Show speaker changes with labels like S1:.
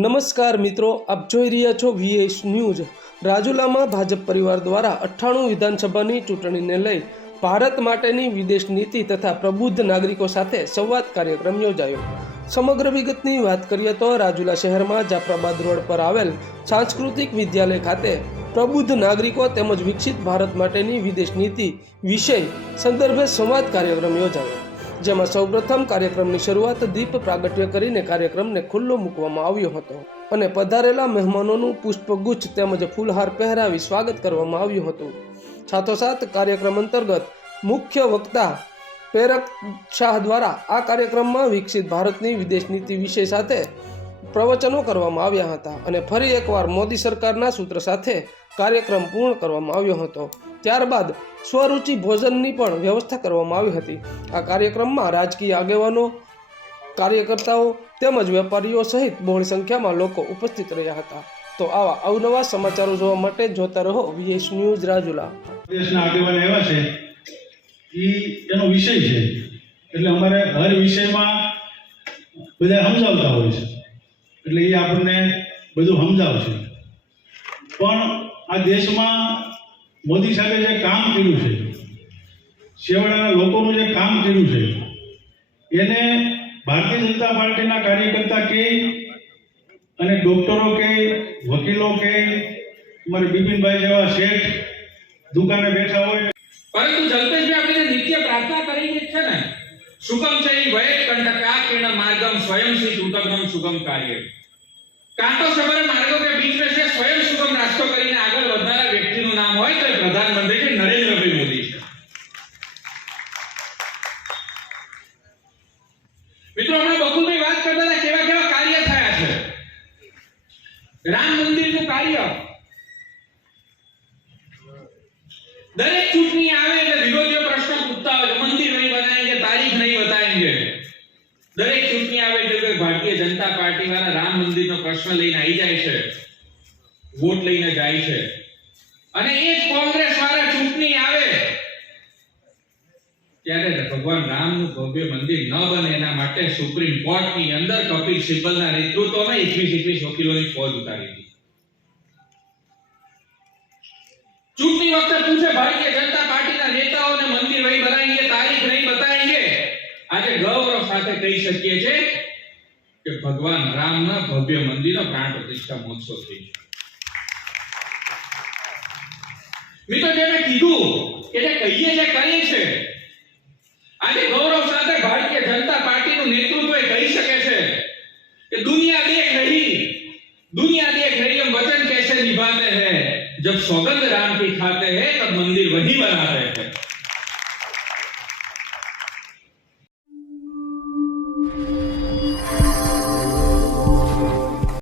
S1: નમસ્કાર મિત્રો, આપ જોઈ રહ્યા છો વીએસ ન્યૂઝ રાજુલામાં ભાજપ પરિવાર દ્વારા અઠ્ઠાણું વિધાનસભાની ચૂંટણીને લઈ ભારત માટેની વિદેશ નીતિ તથા પ્રબુદ્ધ નાગરિકો સાથે સંવાદ કાર્યક્રમ યોજાયો. સમગ્ર વિગતની વાત કરીએ તો રાજુલા શહેરમાં જાફરાબાદ રોડ પર આવેલ સાંસ્કૃતિક વિદ્યાલય ખાતે પ્રબુદ્ધ નાગરિકો તેમજ વિકસિત ભારત માટેની વિદેશ નીતિ વિષય સંદર્ભે સંવાદ કાર્યક્રમ યોજાયો. જેમાં સૌપ્રથમ કાર્યક્રમની શરૂઆત દીપ પ્રાગટ્ય કરીને કાર્યક્રમને ખુલ્લો મૂકવામાં આવ્યો હતો અને પધારેલા મહેમાનોનું પુષ્પગુચ્છ તેમજ ફૂલહાર પહેરાવી સ્વાગત કરવામાં આવ્યું હતું. સાથોસાથ કાર્યક્રમ અંતર્ગત મુખ્ય વક્તા પ્રેરક શાહ દ્વારા આ કાર્યક્રમમાં વિકસિત ભારતની વિદેશ નીતિ વિષય સાથે પ્રવચનો કરવામાં આવ્યા હતા અને ફરી એકવાર મોદી સરકારના સૂત્ર સાથે કાર્યક્રમ પૂર્ણ કરવામાં આવ્યો હતો. ત્યારબાદ સ્વરૂચિ ભોજનની પણ વ્યવસ્થા કરવામાં આવી હતી. આ કાર્યક્રમમાં રાજકીય આગેવાનો, કાર્યકર્તાઓ તેમજ વેપારીઓ સહિત બહોળી સંખ્યામાં લોકો ઉપસ્થિત રહ્યા હતા. તો આવા અવનવા સમાચારો જોવા માટે જોતા રહો વીએસ ન્યૂઝ રાજુલા.
S2: દેશના આગેવાન એવા છે. એ એનો વિષય છે. એટલે અમારે હર વિષયમાં બધા સમજાવતા હોય છે. એટલે એ આપણને બધું સમજાવશે. પણ આ દેશમાં મોદી સાહેબે જે કામ કર્યું છે, છેવાડાના લોકોનું જે કામ કર્યું છે, એને ભારતીય જનતા પાર્ટીના કાર્યકર્તા કે અને ડોક્ટરો કે વકીલો કે અમારે બિપિનભાઈ જેવા શેઠ દુકાને બેઠા હોય.
S3: પરંતુ જલ્પેશભાઈ આપણે નિત્ય પ્રાર્થના કરીએ છે ને સુગમ છે એ વયે પરિણામ માર્ગમ સ્વયં સિદ્ધ ઉતગ્રમ સુગમ કાર્ય. કાં તો સબર માર્ગો કે બીચ રહેશે, સ્વયં સુગમ રાસ્તો કરીને આગળ વધનારા વ્યક્તિનું નામ હોય તો પ્રધાનમંત્રી કે નરેન્દ્રભાઈ મોદી છે. મિત્રો આપણે બકુલભાઈ વાત કરતા હતા, કેવા કેવા કાર્ય થયા છે? રામ મંદિરનું કાર્ય. દરેક ચૂંટણી આવે જનતા પાર્ટી વાળા રામ મંદિરનો પ્રશ્ન લઈને આવી જાય છે. વોટ લઈને જાય છે. અને એ જ કોંગ્રેસ વાળા ચૂંટણી આવે. ત્યારે ભગવાન રામનું ભવ્ય મંદિર ન બને એના માટે સુપ્રીમ કોર્ટની અંદર કપિલ સિબ્બલના નેતૃત્વમાં એકવીસ એકવીસ વકીલોની ફોજ ઉતારી હતી. ચૂંટણી વખતે પૂછે ભાઈ કે જનતા પાર્ટીના નેતાઓને મંદિર વહી બનાવીએ, તારીખ નહીં બતાવીએ. આજે ગૌરવ સાથે કહી શકીએ છીએ કે ભગવાન રામના ભવ્ય મંદિરનો પ્રાણ પ્રતિષ્ઠા મહોત્સવ થઈ છે મિત્રો જે મેં કીધું કે જે કહીએ છે કરીએ છે આજે ગૌરવ સાથે ભારતીય જનતા પાર્ટીનું નેતૃત્વ એ કહી શકે છે कि दुनिया देख रही दुनिया देख रही हम वचन कैसे निभाते हैं जब सौगंध राम की खाते हैं तब मंदिर वही बनाते हैं